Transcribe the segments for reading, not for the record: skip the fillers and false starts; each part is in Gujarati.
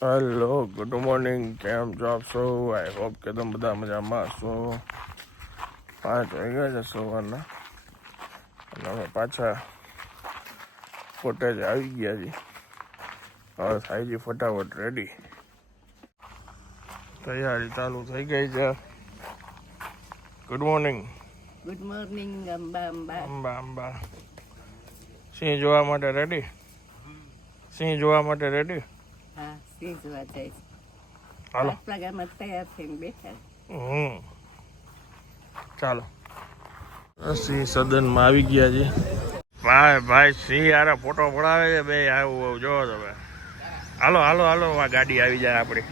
Hello, good morning. કેમ છો આપ સૌ? આઈ હોપ કે તમે બધા મજામાં છો. 5 વાગ્યા છે સવારના અને અમે પાછા કોટેજ આવી ગયા છીએ. હવે થાય છે ફટાફટ રેડી. તૈયારી ચાલુ થઈ ગઈ છે. Good morning. Good morning. Amba Amba Amba Amba. સિંહ જોવા માટે રેડી? સિંહ જોવા માટે રેડી? હા, સિંહ જોવા જાય છે. હાલો. 5 વાગ્યામાં તૈયાર થઈને બેઠા. ચાલો. સિંહ સદનમાં આવી ગયા છે. ભાઈ સિંહ યાર ફોટો પડાવે છે બે. આવું જોવો તમે. હાલો હાલો હાલો, આ ગાડી આવી જાય આપણી.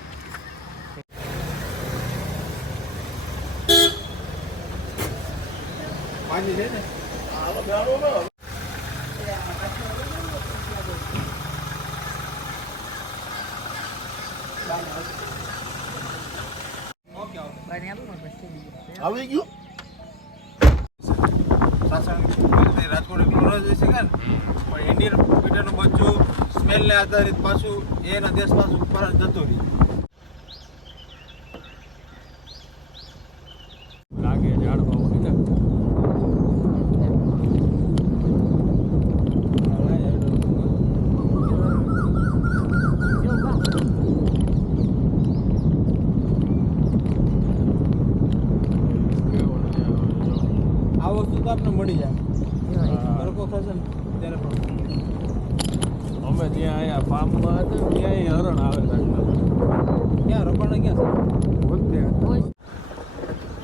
આવી ગયું રાજકોટ એકલું જઈ શકે ને પણ ઇન્ડિયન પીટરનું બચ્ચું સ્મેલને આધારિત પાછું એના દેશ પાછું પર જતું રહી લાગે ઝાડવા ઉડી જાય. આ વસ્તુ તો આપણે મળી જાય તડકો થશે ને ત્યારે પણ અમે ત્યાં અહીંયા ફાર્મમાં હતા ને ત્યાં હરણ આવે ક્યાં રબાણા ક્યાં છે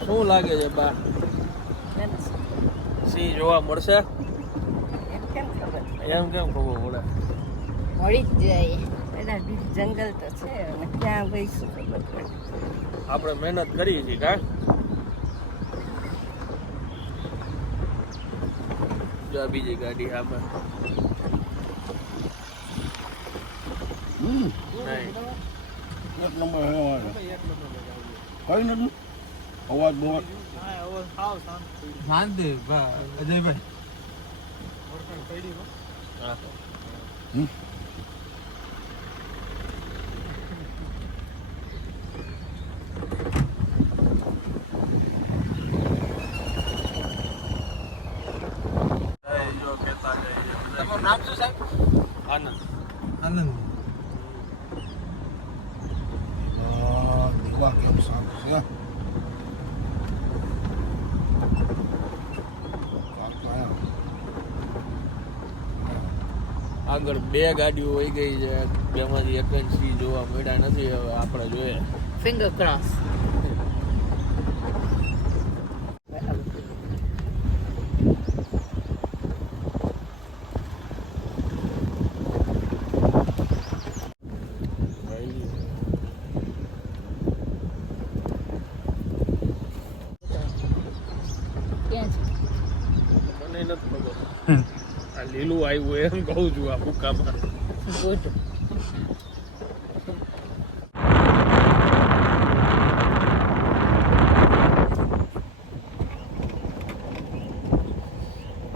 શું લાગે છે બા? સિંહ જોવા મળશે? એમ કેમ ખબર? એમ કેમ ખબર પડે? મળી જ જાય. બધા જંગલ તો છે અને ક્યાં ગઈશું ખબર પડે. આપણે મહેનત કરી છીએ કા? જો આ બીજી ગાડી આમાં નહીં. એક નંબર કઈ નથી અવાજ બહુ શાંતિ અજયભાઈ હા. તમારું નામ શું સાહેબ? આનંદ. આનંદ. દીવા કેમ સારું છે આગળ 2 ગાડીઓ વહી ગઈ છે. બેમાંથી એક જ સિંહ જોવા મળ્યા નથી. હવે આપણે જોઈએ. Finger cross. ક્યાં છે? મને નથી ખબર. આ લીલું આવ્યું એમ કહું છું આ ભૂકામાં. ગુડ.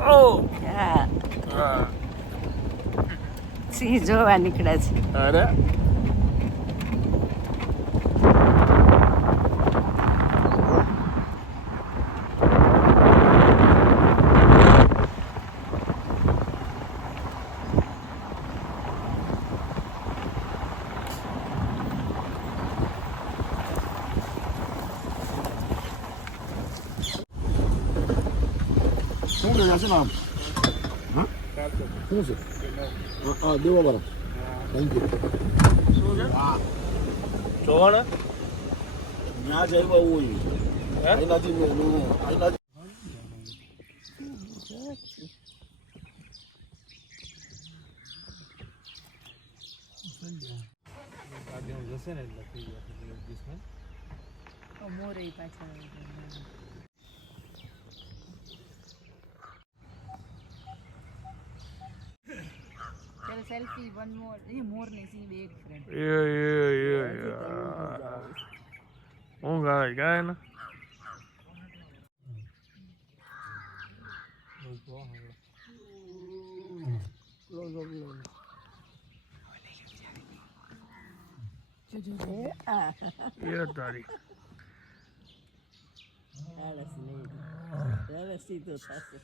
હા, હા. સિંહ જોવા નીકળ્યા છે. અરે શું છે નામ હા શું છે હા દેવા બરાબર થેન્ક યુ શું છે? વાહ જોવાના? ત્યાં જ આવ્યા હોય હે? અહીંયાથી જશે ને એટલે થઈ ગયા મોરે પાછા સેલ્ફી વન મોર. એ મોર ને સી બે એક ફ્રેન્ડ. ઊંઘ આવે ગાય ને. એ તારી આળસ નહીં હવે સીધો થશે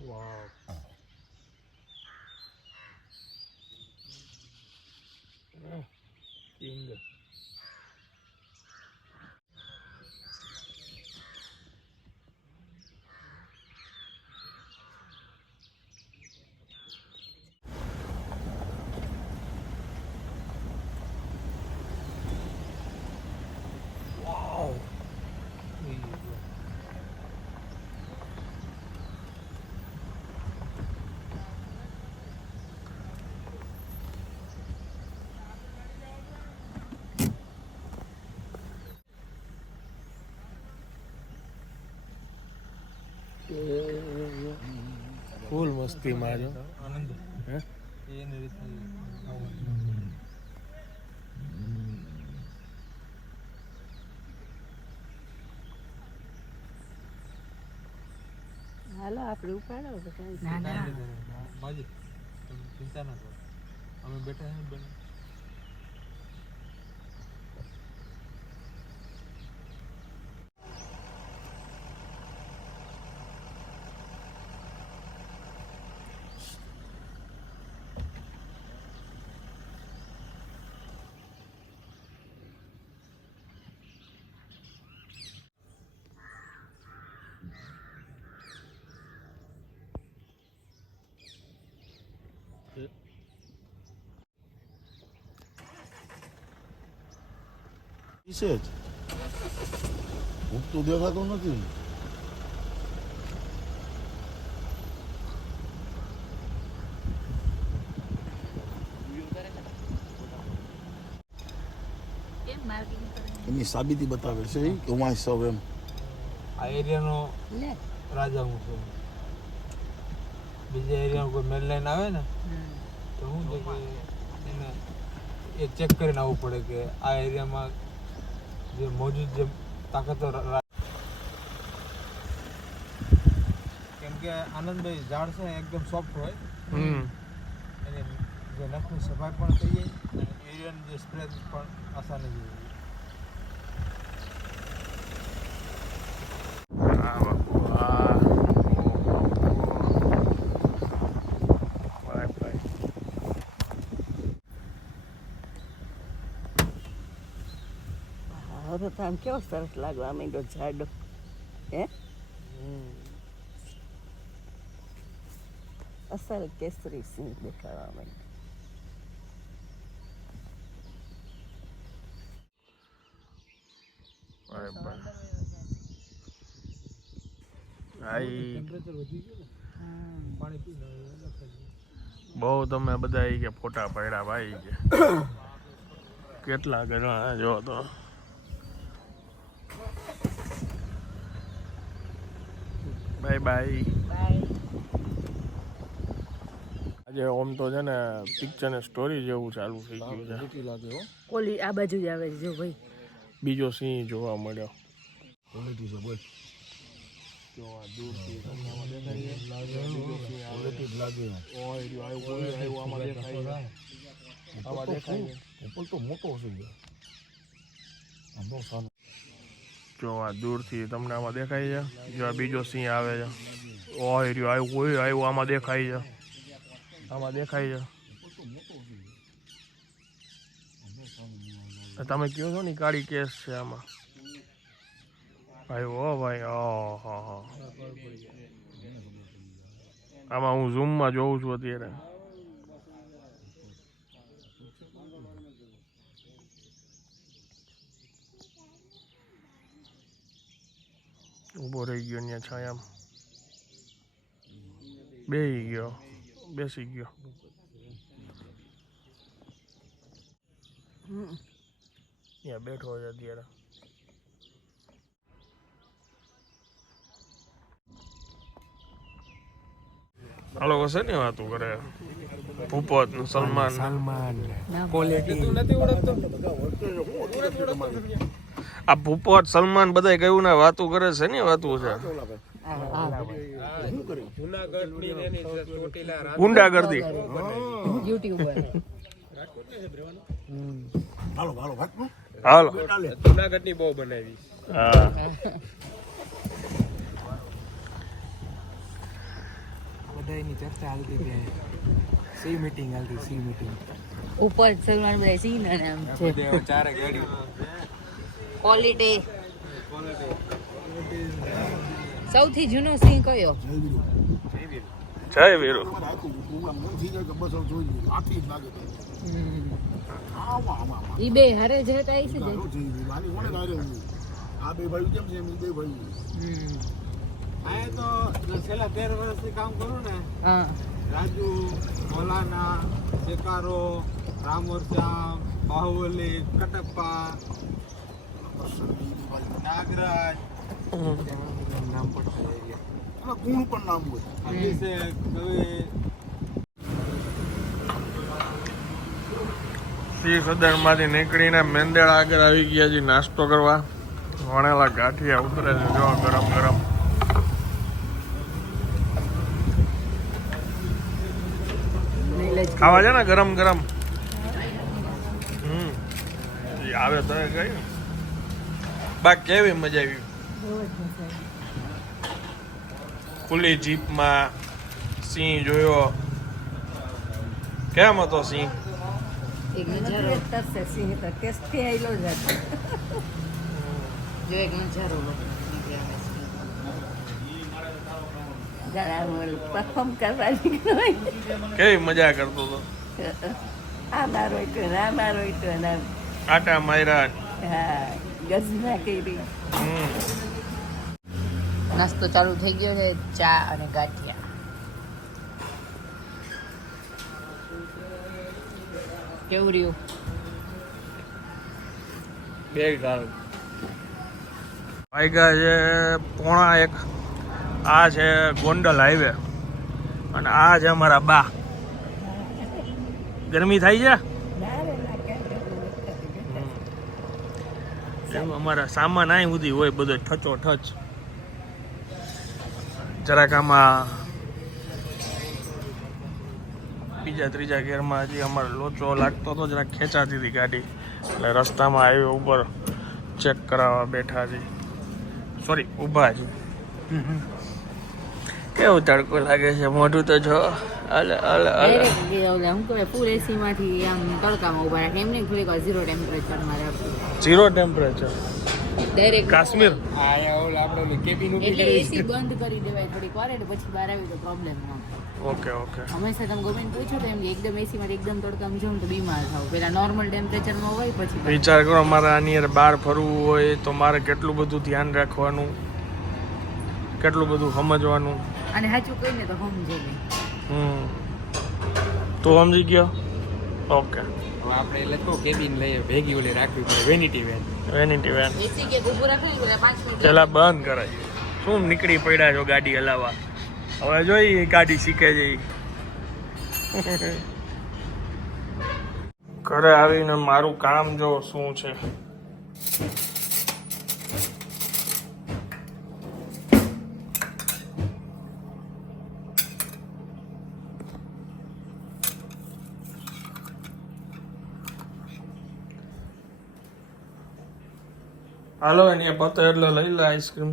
વાવ કિંગ વાવ ફૂલ મસ્તી માર્યો આનંદ હે એની રીતે હાલો આપણે ઉપાડો તો કાંઈ ના ના માજી તમે ચિંતા ના કરો અમે બેઠા છીએ બને છે જ ઉગતું દેખાતું નથી એની સાબિતી બતાવે છે કે હું અહીં સૌ એમ આ એરિયાનો લે રાજા હું છું બીજા એરિયામાં કોઈ મેલ લાઈન આવે ને તો શું છે કે એને એ ચેક કરીને આવવું પડે કે આ એરિયામાં જે મોજૂદ જે તાકાતવર કેમ કે આનંદભાઈ ઝાડ છે એકદમ સોફ્ટ હોય એને જે નખની સફાઈ પણ થઈ જાય અને એરિયાની જે સ્પ્રે પણ આસાનીથી થઈ જાય હા બાપુ હા બાય બાય હવે તો આમ કેવો સરસ લાગવા માંડ્યો ઝાડો હે અસલ કેસરી સિંહ દેખાવા માંડ્યો બાય બાય આઈ ટેમ્પરેચર વધી ગયું ને પાણી પી લે બહુ તમે બધા ઈ કે ફોટા પાડ્યા ભાઈ કે કેટલા ઘણા જો તો બાય બાય બાય આજે ઓમ તો છે ને પિક્ચર ને સ્ટોરી જેવું ચાલુ થઈ ગયું છે કેટલી લાગે હો ઓલી આ બાજુ જ આવે છે જો ભાઈ બીજો સિંહ જોવા મળ્યો ક્વોલિટી છે બોલ જો આ દૂરથી તમને આમાં દેખાય છે બીજો સિંહ આવે ક્વોલિટી જ લાગે ઓય રહ્યો આવ્યો આમાં દેખાય છે આમાં દેખાય છે ઉપર તો મોટો છે આમ બહુ સારું જો આ દૂરથી તમને આમાં દેખાય છે જો આ બીજો સિંહ આવે છે ઓય રહ્યો આવ્યો આમાં દેખાય છે આમાં દેખાય છે તમે કહો છો ને કાળી કેસ છે આમાં ભાઈ ઓ ભાઈ હા આમાં હું ઝૂમમાં જોઉં છું અત્યારે ઊભો રહી ગયો ત્યાં છાયામાં બેસી ગયો ત્યાં બેઠો છે અત્યારે હાલો હશે ને વાતું કરે ભૂપત ને સલમાન સલમાન ના. ક્વોલિટી તું નથી ઓળખતો આ ભૂપત સલમાન બધા કયું ને વાતું કરે છે ને વાતું છે જુનાગઢની ને એની ચોટીલા ગુંડાગર્દી યુટ્યુબર હાલો જુનાગઢની બહુ બનાવી હા બધાની ચર્ચા હાલતી ત્યાં સી મીટિંગ હાલતી સી મીટિંગ ઉપર સલમાન બધા સીન અને આમ છે ચારે ગાડી ક્વોલિટી સૌથી જૂનો સિંહ કયો જય વીરુ ઈ બે હારે જતા છે જે આ તો છેલ્લા 13 વર્ષથી કામ કરું ને હા રાજુ મોલાના શેકારો રામોરશ્યામ બાહુબલી કટપ્પા નાગરાજ નામ પડતા અભિષેક દવે શ્રી સદર માંથી નીકળીને મેંદેડા આગળ આવી ગયા છે નાસ્તો કરવા વણેલા ગાંઠિયા ઉતરે છે જો ગરમ ગરમ ખાવા છે ને ગરમ ગરમ ઈ આવે તો કઈ બા કેવી મજા આવી ખુલ્લી જીપમાં સિંહ જોયો કેમ હતો સિંહ એક નજારો તરસે સિંહ તો ટેસ્ટી આઈલો જ હતો જો એક નજારો પરફોર્મ કરવાની કેવી મજા કરતો હતો આ મારો તો ના મારો તો ના આટા માર્યા હા ગજના કરી હમ. નાસ્તો ચાલુ થઈ ગયો છે ચા અને ગાંઠિયા કેવું રહ્યું બે સારું વાગ્યા છે 1:45 આ છે ગોંડલ હાઈવે અને આ છે અમારા બા ગરમી થાય છે એમ અમારા સામાન અહીં સુધી હોય બધો ઠચો ઠચ જરાક આમાં બીજા ત્રીજા ગેરમાં હજી અમારે લોચો લાગતો હતો જરાક ખેંચાતી હતી ગાડી એટલે રસ્તામાં હાઈવે ઉપર ચેક કરાવવા બેઠા છે સોરી ઊભા છે કેવું તડકો લાગે છે મોઢું તો જો અલે અલે અલે ફૂલ એસી માંથી આમ તડકામાં ઉભા રાખે એમને થોડીક વાર 0 ટેમ્પરેચરમાં રાખવું 0 ટેમ્પરેચર ડાયરેક્ટ કાશ્મીર આપણે કેબિન એટલે એસી બંધ કરી દેવાય થોડીક વાર એટલે પછી બહાર આવી તો પ્રોબ્લેમ ન ઓકે ઓકે હંમેશા તમે ગવર્મેન્ટ પૂછો તો એમ કે એકદમ એસી માંથી એકદમ તડકામાં જાવ તો બીમાર થાવ પેલા નોર્મલ ટેમ્પરેચરમાં હોય પછી વિચાર કરો મારે આની યાર બહાર ફરવું હોય તો મારે કેટલું બધું ધ્યાન રાખવાનું કેટલું બધું સમજવાનું અને સાચું કહીને તો સમજે નહીં તું સમજી ગયો ઓકે આપણે એટલે તો કેબિન લઈએ ભેગી ઓલી રાખવી પડે વેનિટી વેન વેનિટી વેન એસી કે ઊભું રાખી પેલા 5 મિનિટ પેલા બંધ કરાય શું નીકળી પડ્યા છો ગાડી હલાવવા હવે જોઈ ગાડી શીખે છે ઈ. ઘરે આવીને મારું કામ જો શું છે હાલો એની પતે એટલે લઈ લે આઈસ્ક્રીમ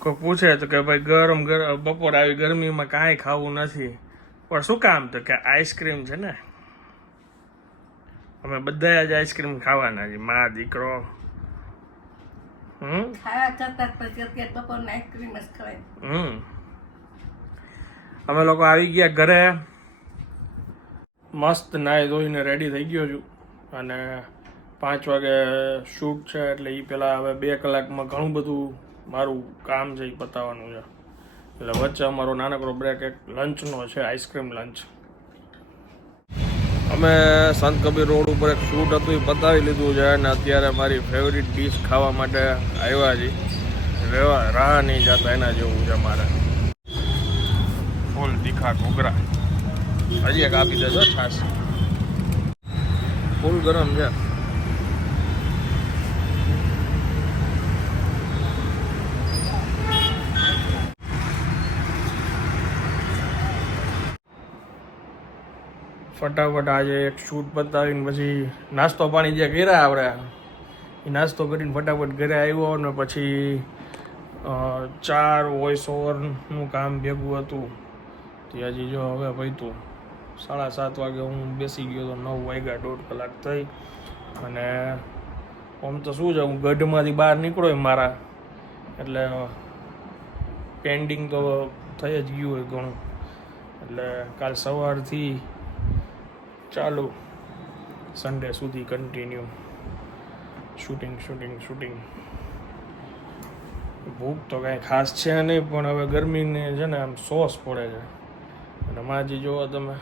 કોઈ પૂછે તો કે ભાઈ ગરમ બપોર આવી ગરમીમાં કાંઈ ખાવું નથી પણ શું કામ તો કે આઈસ્ક્રીમ છે ને અમે બધા જ આઈસ્ક્રીમ ખાવાના છે મા દીકરો ખાવા કરતા પછી અત્યારે બપોરના આઈસ્ક્રીમ જ ખવાય અમે લોકો આવી ગયા ઘરે મસ્ત નાહી ધોઈને રેડી થઈ ગયો છું અને 5 વાગે શૂટ છે એટલે એ પહેલાં હવે 2 કલાકમાં ઘણું બધું મારું કામ છે એ પતાવવાનું છે એટલે વચ્ચે અમારો નાનકડો બ્રેક એક લંચનો છે આઈસ્ક્રીમ લંચ અમે સંત કબીર રોડ ઉપર એક શૂટ હતું એ પતાવી લીધું છે અને અત્યારે મારી ફેવરિટ ડીશ ખાવા માટે આવ્યા છીએ. રાહ નહીં જતા એના જેવું છે મારે. ફૂલ તીખા ઘૂઘરા. હજી એક આપી દેજો છાશ. ફૂલ ગરમ છે. ફટાફટ આજે એક શૂટ પતાવીને પછી નાસ્તો પાણી જે કર્યા આપણે એ નાસ્તો કરીને ફટાફટ ઘરે આવ્યો ને પછી 4 વોઇસ ઓવરનું કામ ભેગું હતું તે હજી જો હવે પૈતું 7:30 વાગે હું બેસી ગયો તો 9 વાગ્યા 1.5 કલાક થઈ. અને આમ તો શું છે હું ગઢમાંથી બહાર નીકળ્યો મારા એટલે પેન્ડિંગ તો થઈ જ ગયું હોય ઘણું. એટલે કાલ સવારથી ચાલુ સન્ડે સુધી કન્ટિન્યુ શૂટિંગ. ભૂખ તો કાંઈ ખાસ છે નહીં પણ હવે ગરમીને છે ને આમ સોસ પડે છે. અને માજી જુઓ તમે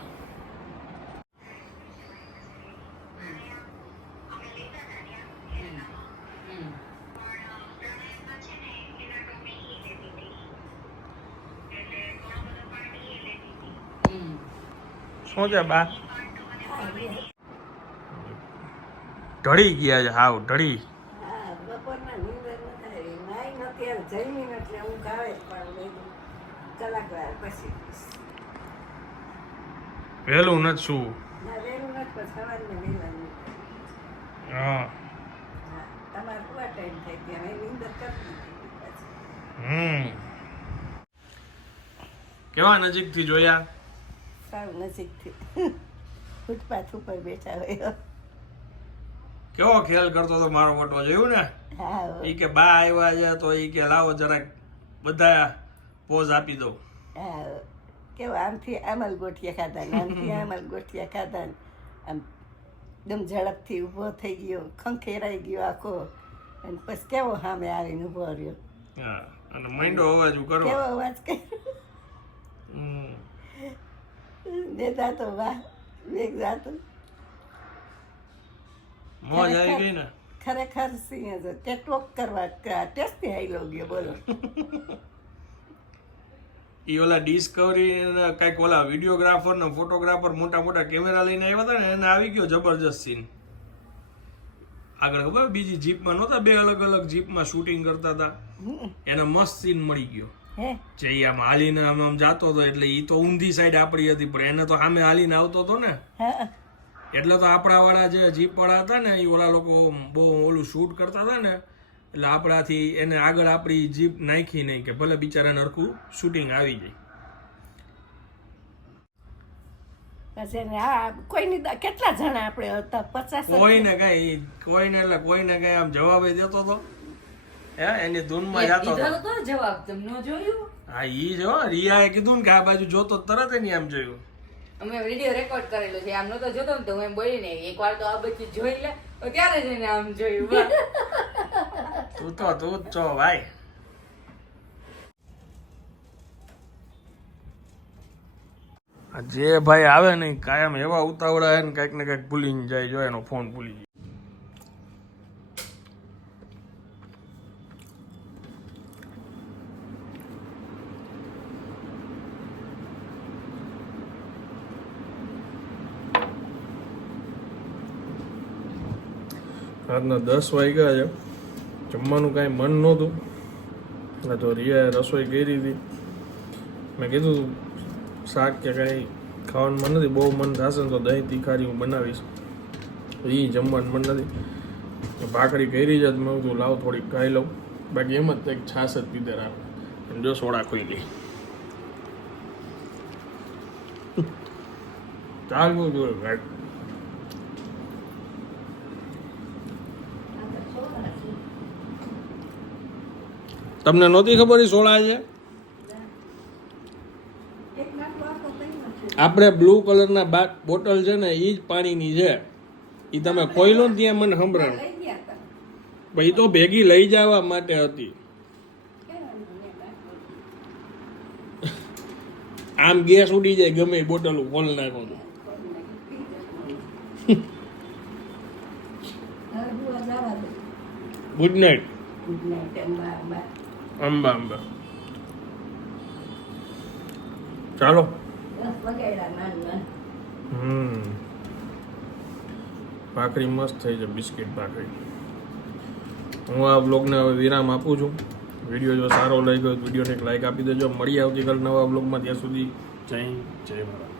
શું છે બા ઢળી ગયા છે હાવ ઢળી. હા બપોરના નીંદર નથી નાઈ નથી એમ જમીન એટલે ઊંઘ આવે જ પણ કલાક વાર પછી વહેલું નથી શું? ના વહેલું નથી પણ સવારમાં વહેલા નહીં. હા તમારે પૂરા ટાઈમ થાય ત્યાં નીંદર કરતી પછી કેવા નજીકથી જોયા? સાવ નજીકથી ફૂટપાથ ઉપર બેઠા હોય. કેવો ખ્યાલ કરતો તો મારો ફોટો જોયું ને? હા ઈ કે બા આવ્યા છે તો ઈ કે લાવો જરાક બધા પોઝ આપી દો. હા કેવું આમથી આમલ ગોઠિયા ખાધા ને આમથી આમલ ગોઠિયા ખાધા ને આમ એકદમ ઝડપથી ઊભો થઈ ગયો ખંખેરાઈ ગયો આખો અને પછી કેવો સામે આવીને ઊભો રહ્યો. હા અને માંડો અવાજ કરો. કેવો અવાજ કર્યો ને જાતો વાહ વેગ જાતો મોજ આવી ગઈ ને. ખરેખર સિંહ છે તે ટોક કરવા ટેસ્ટી આવેલો ગયો બોલો. ઈ ઓલા ડિસ્કવરી કઈક ઓલા વિડીયોગ્રાફર ને ફોટોગ્રાફર મોટા કેમેરા લઈને આવ્યા હતા ને એને આવી ગયો જબરજસ્ત સીન. આગળ ખબર બીજી જીપમાં નહોતા 2 અલગ જીપમાં શૂટિંગ કરતા હતા એને મસ્ત સીન મળી ગયો. જે આમ હાલીને આમ જાતો હતો એટલે ઈ તો ઊંધી સાઈડ આપણી હતી પણ એને તો સામે હાલીને આવતો હતો ને એટલે તો આપણા વાળા જે જીપ વાળા હતા ને એ ઓલા લોકો બહુ ઓલું શૂટ કરતા હતા ને એટલે આપણાથી એને આગળ આપણી જીપ નાખી નહીં કે ભલે બિચારાને હરખું શૂટિંગ આવી જાય. કોઈની કેટલા જણા આપણે હતા 50 કોઈને આમ જવાબ દેતો હતો. હે એની ધૂનમાં જાતો હતો. જવાબ તમને જોયું? હા ઈ જો રિયાએ કીધું ને કે આ બાજુ જોતો તરત એની આમ જોયું. અમે વિડીયો રેકોર્ડ કરેલો છે આમ નતો જોતો ને તો હું એમ બોલી ને એકવાર તો આ બધી જોઈ લે તો ત્યારે જઈને આમ જોયું. તું જ છો ભાઈ. જે ભાઈ આવે ને કાયમ એવા ઉતાવળા ને કઈક ને કઈક ભૂલી જાય જો એનો ફોન ભૂલી જાય. રાતના 10 વાગ્યા છે જમવાનું કાંઈ મન નહોતું તો રિયાએ રસોઈ કરી હતી. મેં કીધું શાક કે કાંઈ ખાવાનું મન નથી બહુ મન થશે ને તો દહીં તીખારી હું બનાવીશ તો એ જમવાનું મન નથી. ભાખરી કરી જ મેં કીધું લાવ થોડીક ખાઈ લઉં બાકી એમ જ કંઈક છાશ જ પીધે રાખ અને જો સોડા ખોઈ ગઈ ચાલવું જોઈએ ભાઈ. તમને નહોતી ખબર એ સોડા છે? આપણે બ્લુ કલરના બોટલ છે ને એ જ પાણીની છે એ તમે ખોઈ લો ને ત્યાં મને સંભળાણ ભાઈ તો ભેગી લઈ જવા માટે હતી. આમ ગેસ ઉડી જાય ગમે એ બોટલ ખોલ નાખો તો હવે હું જવા દઉં. Good night. Good night Amba Amba Amba. ચાલો. 10 વગાડ્યા માંડ. ભાખરી મસ્ત થઈ છે, બિસ્કિટ ભાખરી. હું આ બ્લોગને હવે વિરામ આપું છું. વિડીયો જો સારો લાગ્યો તો વિડીયોને એક લાઈક આપી દેજો. મળીએ આવતીકાલ નવા બ્લોગમાં. ત્યાં સુધી જય ભારત.